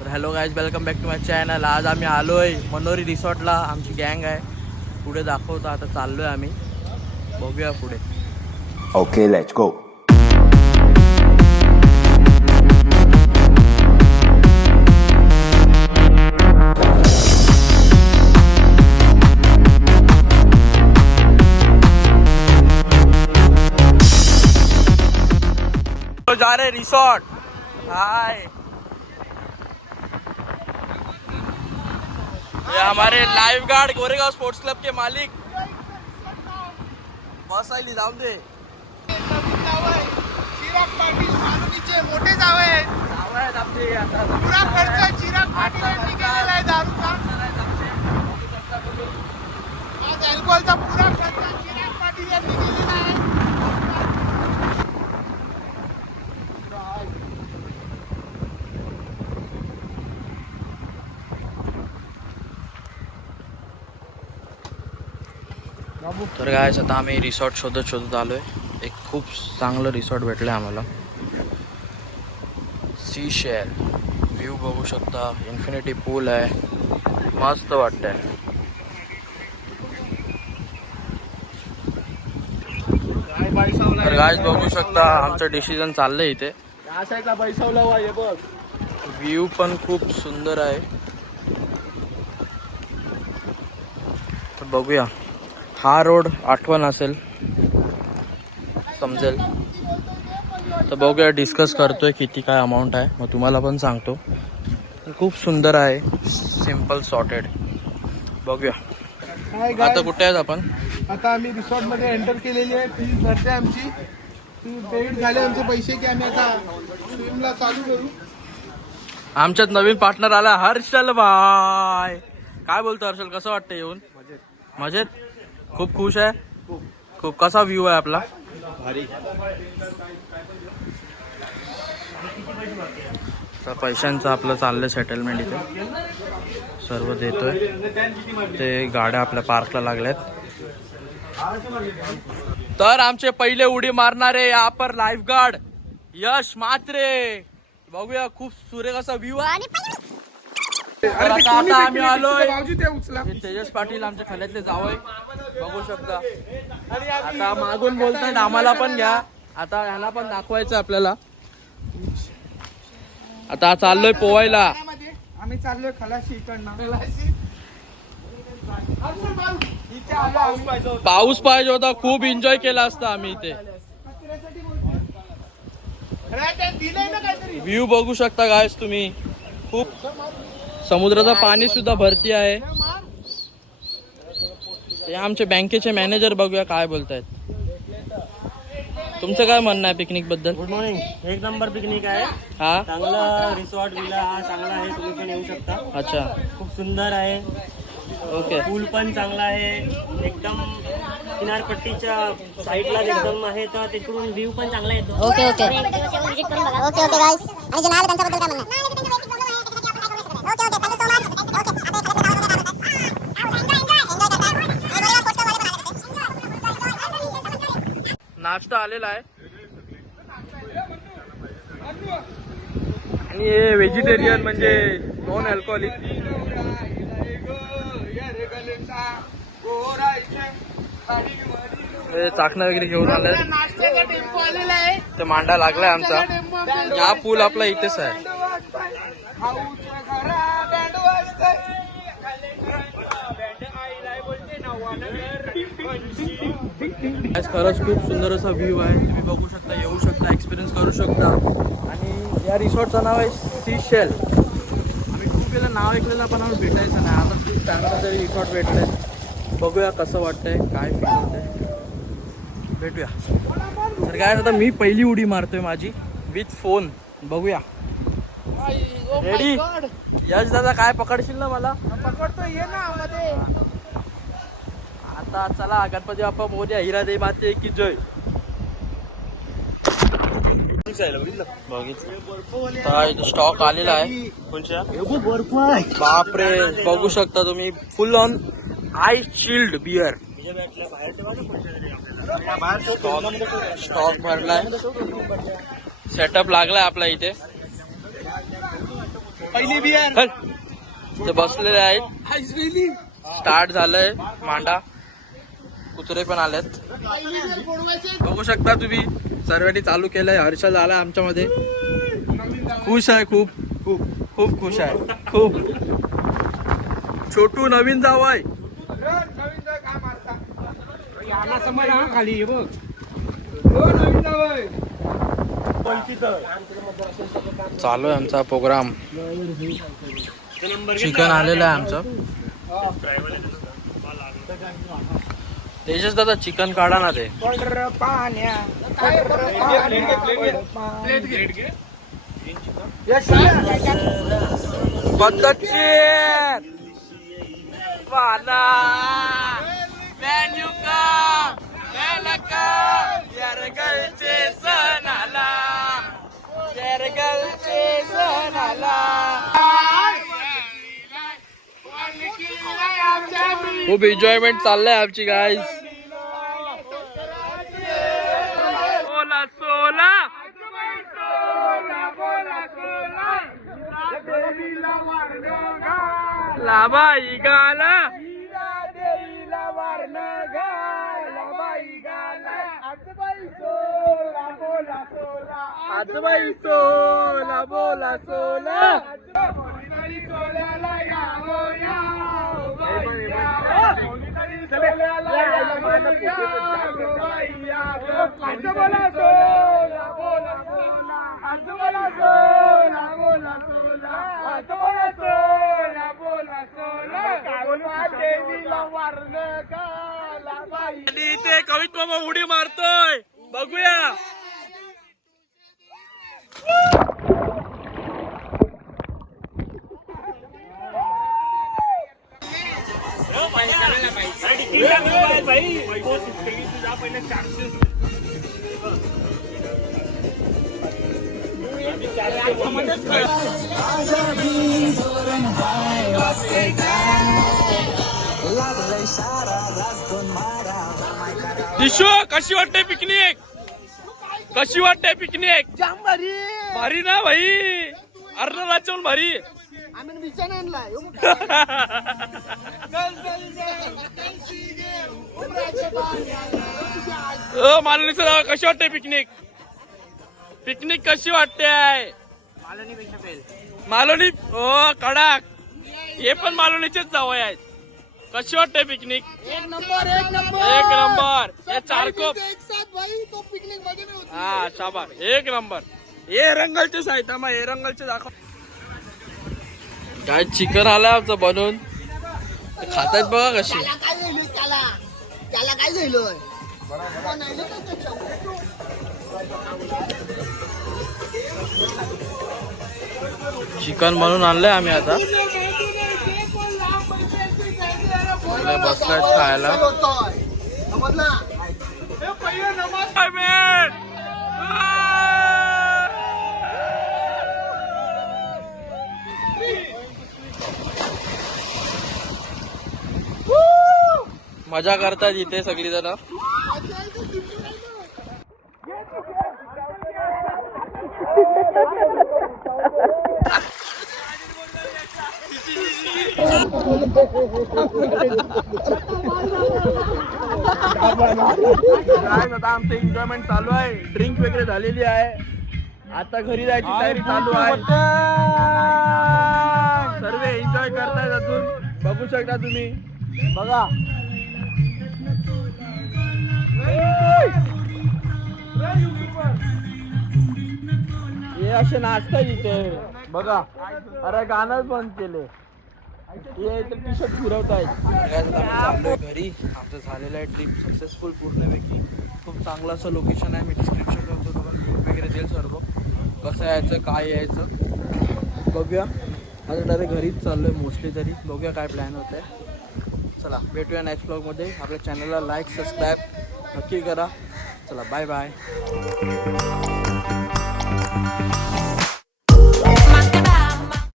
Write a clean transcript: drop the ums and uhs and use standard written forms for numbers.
तर hello guys, welcome back to my channel. आज आम्ही आलोय मनोरी रिसॉर्टला. आमची गँग आहे, पुढे दाखवतो. आता चाललोय आम्ही, बघूया पुढे. Okay, let's go. तो जा रहे रिसॉर्ट. हाय, ये हमारे lifeguard Goregaon sports club के मालिक. बस आली, जाऊन दे. चिराग पाटील मारुतीचे मोठे जावे आहेत. पुरा खर्च चिराग पाटील यांनी केलेला आहे दारूचा. आज अल्कोहोलचा पुरा खर्च चिराग पाटील यांनी केलेला आहे. तर गायस, आता आम्ही रिसॉर्ट शोधत आलोय. एक खूप चांगलं रिसॉर्ट भेटलं आम्हाला. सी शेअर व्ह्यू बघू शकता, इन्फिनिटी पूल आहे, मस्त वाटतंय. तर गायस बघू शकता, आमचं डिसिजन चाललंय इथे. व्ह्यू पण खूप सुंदर आहे. तर बघूया, हा रोड आठवण असेल, समजेल. तर बघूया, डिस्कस करतोय किती काय अमाऊंट आहे, मग तुम्हाला पण सांगतो. खूप सुंदर आहे, सिम्पल सॉर्टेड. बघूया आता कुठे आहेत आपण. आता आम्ही रिसॉर्ट मध्ये एंटर केलेली आहे. फीज भरते आमची. फीज पेड झाले आमचे पैसे की आम्ही आता स्विमला चालू करू. आमच्यात नवीन पार्टनर आला, हर्षल भाई. काय बोलतो हर्षल, कसं वाटतं येऊन? मजेत, खूप खुश आहे. खूप कसा व्ह्यू आहे आपला? तर पैशांचं आपलं चाललंय सेटलमेंट. इथे सर्व देतोय. ते गाड्या आपल्या पार्कला लागल्यात. तर आमचे पहिले उडी मारणारे या पर लाईफ गार्ड यश म्हात्रे. बघूया, खूप सुरेख असा व्ह्यू आहे. आता आम्ही आलोय. तेजस पाटील आमच्या खाल्यातले जावय, बघू शकता. आता मागून बोलतायत, आम्हाला पण घ्या. आता ह्याला पण दाखवायचं आपल्याला. आता चाललोय पोवायला. आम्ही चाललोय खलाशी इकडनं. पाऊस पाहिजे होता, खूप एन्जॉय केला असता आम्ही इथे. व्ह्यू बघू शकता गायस तुम्ही. खूप समुद्राचं पाणी सुद्धा भरती आहे. हे आमचे बँकेचे मॅनेजर, बघूया काय बोलतायत. तुमचं काय म्हणणं आहे पिकनिक बद्दल? Good morning. एक नंबर पिकनिक आहे. हा, चांगला रिसॉर्ट विला हा चांगला आहे, तुम्ही पण येऊ शकता. अच्छा, खूप सुंदर आहे. ओके. पूल पण चांगला आहे, एकदम किनारपट्टीच्या साईडला एकदम आहे, तर तिकडून व्ह्यू पण चांगला येतो. Okay okay okay okay guys. आणि जे नाव त्यांच्याबद्दल काय म्हणणं? Okay okay, thank you so much. नाश्ता आलेला आहे. आणि हे व्हेजिटेरियन म्हणजे नॉन अल्कोहोलिक. चाकणं वगैरे घेऊन आले. नाश्त्याचा टेम्पो आलेला आहे. ते मांडा लागलाय आमचा. हा पूल आपला इथेच आहे. खरंच खूप सुंदर असा व्ह्यू आहे. तुम्ही बघू शकता, येऊ शकता, एक्सपिरियन्स करू शकता. आणि या रिसॉर्टचं नाव आहे सी शेल. आम्ही खूप वेळेला नाव ऐकलेलं, पण आम्ही भेटायचं नाही. आता खूप चांगलं तरी रिसॉर्ट भेटलंय. बघूया कसं वाटतंय, काय फील होतंय, भेटूया. तर काय, आता मी पहिली उडी मारतोय माझी विथ फोन. बघूया. रेडी? यश दादा, काय पकडशील ना मला? पकडतो, ये ना मध्ये. आता चला, गणपती बाप्पा मोरया, हिरा दे माते की जय. स्टॉक आलेला आहे. बापरे, बघू शकता तुम्ही, full on ice chilled beer. Stock भरलाय, सेटअप लागलाय आपला इथे. पहिली बियर चल. ते बसलेले आहेत. स्टार्ट झालंय मांडा. कुत्रे पण आलेत. बघू शकता तुम्ही सर्वांनी चालू केलंय. हर्षल आलाय आमच्यामध्ये. खुश आहे खूप खूप खूप खुश आहे खूप. छोटू नवीन जावय. खाली बघ. चालू आहे आमचा प्रोग्राम. चिकन आलेलं आहे आमचं. तेजस दादा चिकन काढा ना ते. पद्धतशीर वाला मेन्यू का लका यारगलचे सण आला. यारगलचे सण आला. खूप एन्जॉयमेंट चाललंय आमची गाईज. सोला सोला लाबाई गाला. आजबाई सोला बोला सोला. आणि ते कवित मामा उडी मारतोय. बघूया. दिशो कशी वाटते पिकनिक. कशी वाटते पिकनिक. जाम भारी. भारी ना भाई. अर्णराजहून भारी. आम्ही विचार आणलाय. मालनी सर कशी वाटते पिकनिक. पिकनिक कशी वाटते. मालवणी हो कडक. हे पण मालवणीचेच जावई आहेत. कशी वाटते पिकनिक. एक नंबर एक नंबर एक नंबर. हे चारकोप. एक साथ भाई तो पिकनिक मध्ये में होती. हा शाबास एक नंबर. हे रंगलचेच आहेत. आम्हा हे रंगलचे दाखव. काय चिकन आलं आमचं बनवून. खातायत बघा कशी. काय झालं त्याला काय झालं. चिकन बनवून आणलंय आम्ही आता. बसलाय खायला. मजा करतात इथे सगळी जण. आता आमचं एन्जॉयमेंट चालू आहे. ड्रिंक वगैरे झालेली आहे. आता घरी जायची तयारी चालू आहे. सर्व एन्जॉय करतायत अजून. बघू शकता तुम्ही. बघा हे असे नाचतात इथे. बघा अरे गाणंच बंद केले. हे टी शर्ट फिरवतायत. चाललोय घरी. आमचं झालेलं आहे ट्रिप सक्सेसफुल पूर्णपैकी. खूप चांगलं असं लोकेशन आहे. मी डिस्क्रिप्शनला तुम्हाला वगैरे देईल सर्व. कसं यायचं काय यायचं बघूया. आता डायरेक्ट घरीच चाललोय मोस्टली तरी. बघूया काय प्लॅन होत आहे. चला भेटूया नेक्स्ट ब्लॉगमध्ये. आपल्या चॅनलला लाईक सबस्क्राईब नक्की करा. चला बाय बाय.